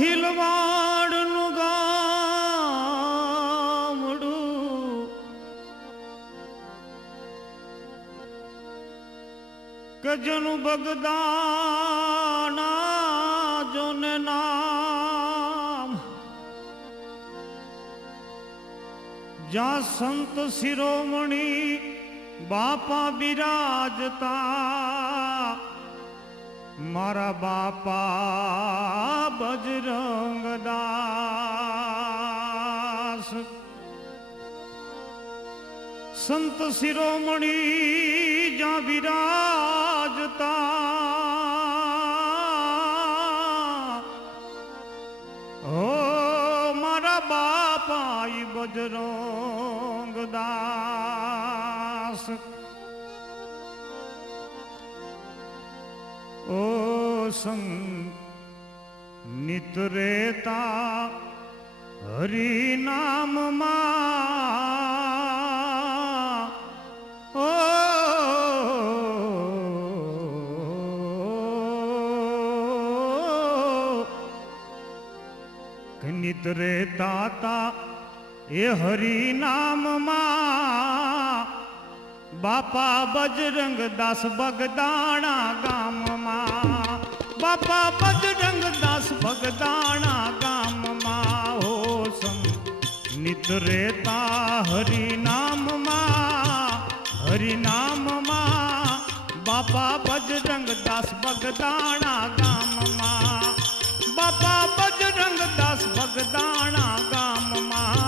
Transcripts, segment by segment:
હિલવાડનું ગામડું કે જેનું બગદાણા જોને નામ, જ્યાં સંત શિરોમણી બાપા બિરાજતા, મારા બાપા બજરંગદાસ. સંત શિરોમણી જ્યાં બિરાજતા, ઓ મારા બાપા બજરંગદાસ. ઓ સંત નિત રેતા હરિ નામમાં, ઓ નિત રેતા તા એ હરિ નામમાં, બાપા બજરંગદાસ બગદાણા ગામમાં, બાપા બજરંગદાસ બગદાણા ગામમાં. હો સંત નિત રેતા હરિ નામમાં, હરિ નામમાં, બાપા બજરંગદાસ બગદાણા ગામમાં, બાપા બજરંગદાસ બગદાણા ગામમાં.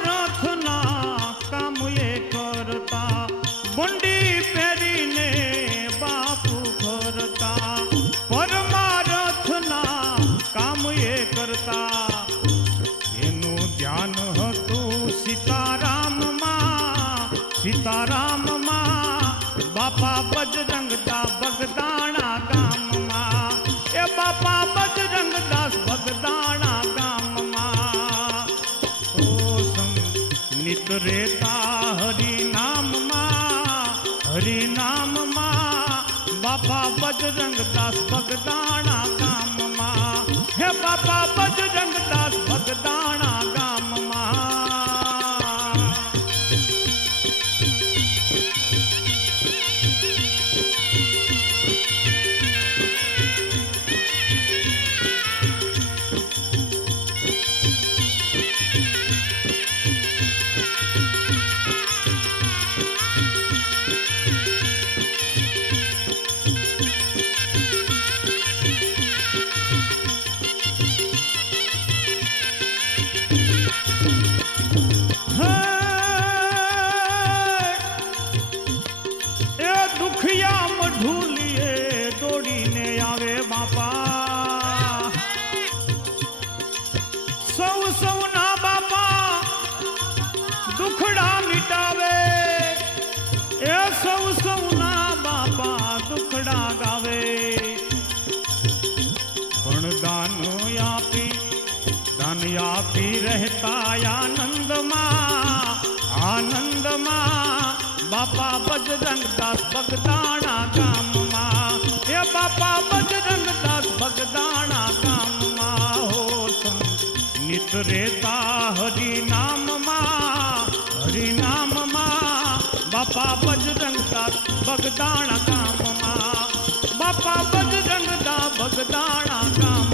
પરમારથના કામ એ કરતા, બંડી પહેરીને બાપુ ફરતા, પરમારથના કામ એ કરતા. એનું ધ્યાન હતું સીતારામમાં, સીતારામમાં, બાપા બજરંગદાસ બગદાણા ગામમાં, એ બાપા બજરંગદાસ બગદાણા ગામમાં. ઓ સંત નિત રેતા હરિ નામમાં, હરિ નામમાં, બાપા બજરંગદાસ બગદાણા ગામમાં, હે બાપા બજરંગદાસ બગદાણા ગામમાં. દુખિયા મઢુલીએ દોડીને આવે બાપા, સૌ સૌના બાપા દુખડા મિટાવે, એ સૌ સૌના બાપા દુખડા ગાવે. પણ દાન આપી રહેતા આનંદમાં, આનંદમાં, બાપા બજરંગદાસ બગદાણા ગામમાં, એ બાપા બજરંગદાસ બગદાણા ગામમાં. હો સંત નિત રેતા હરિ નામમાં, હરિ નામમાં, બાપા બજરંગદાસ બગદાણા ગામમાં, બાપા બજરંગદાસ બગદાણા ગામમાં.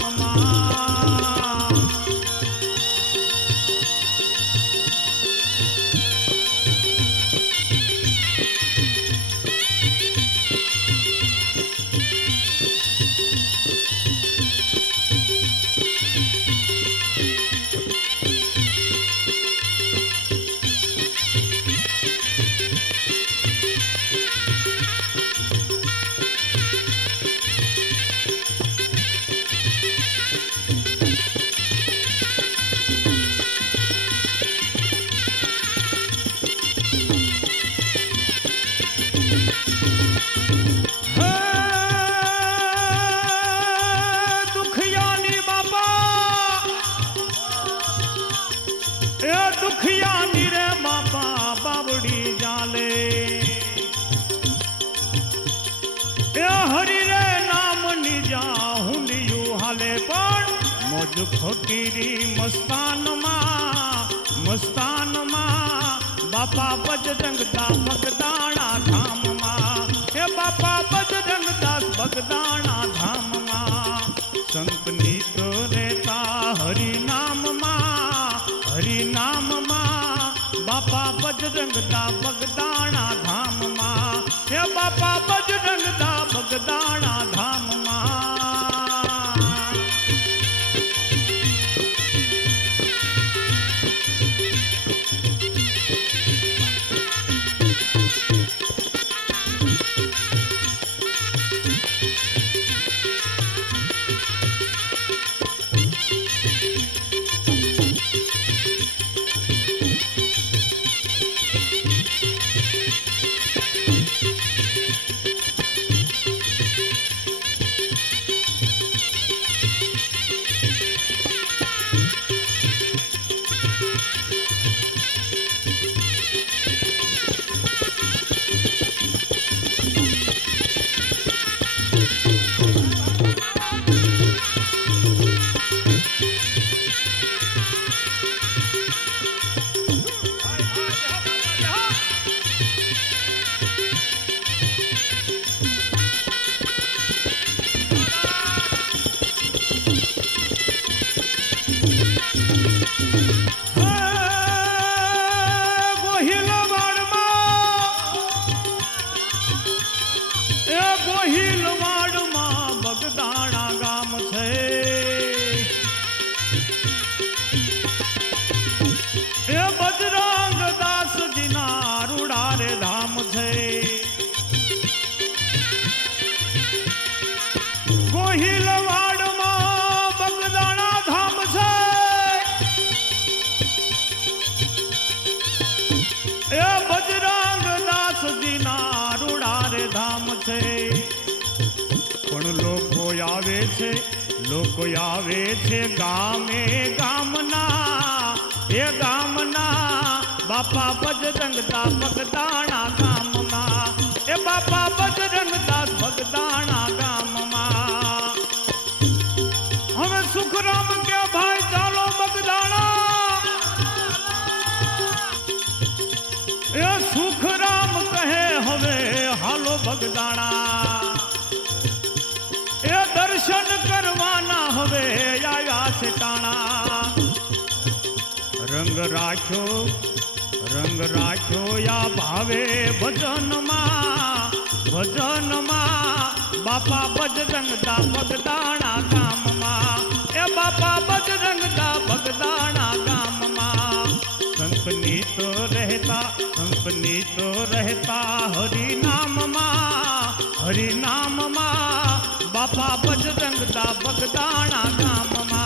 दुखिया नीरे बापा बावड़ी जाले ए हरि रे नाम निजा हुंडियू हाले पण मोज फकीरी मस्तान मां बापा बजरंग दास बगदाणा धाम मां हे बापा बजरंग दास बगदाणा धाम मां संत नीत रहता हरि नाम मां बापा बजरंग दास बगदाणा धाम मां हे बापा बजरंग दास बगदाणा धाम मां લોકો આવે છે ગામે ગામના એ ગામના બાપા બજરંગ દાસ બગદાણા ગામમાં એ બાપા બજરંગ દાસ બગદાણા ગામમાં હવે સુખરામ કે ભાઈ ચાલો બગદાણા એ સુખરામ કહે હવે હાલો બગદાણા એ દર્શન કરવાના હવે આવ્યા છે ટાણા રંગ રાખ્યો યા ભાવે ભજનમાં બાપા બજરંગ દા બગદાણા ગામમાં એ બાપા બજરંગ દા બગદાણા ગામમાં સંતની તો રહેતા હરિનામમાં બાપા બજરંગ દા બગદાણા ગામમાં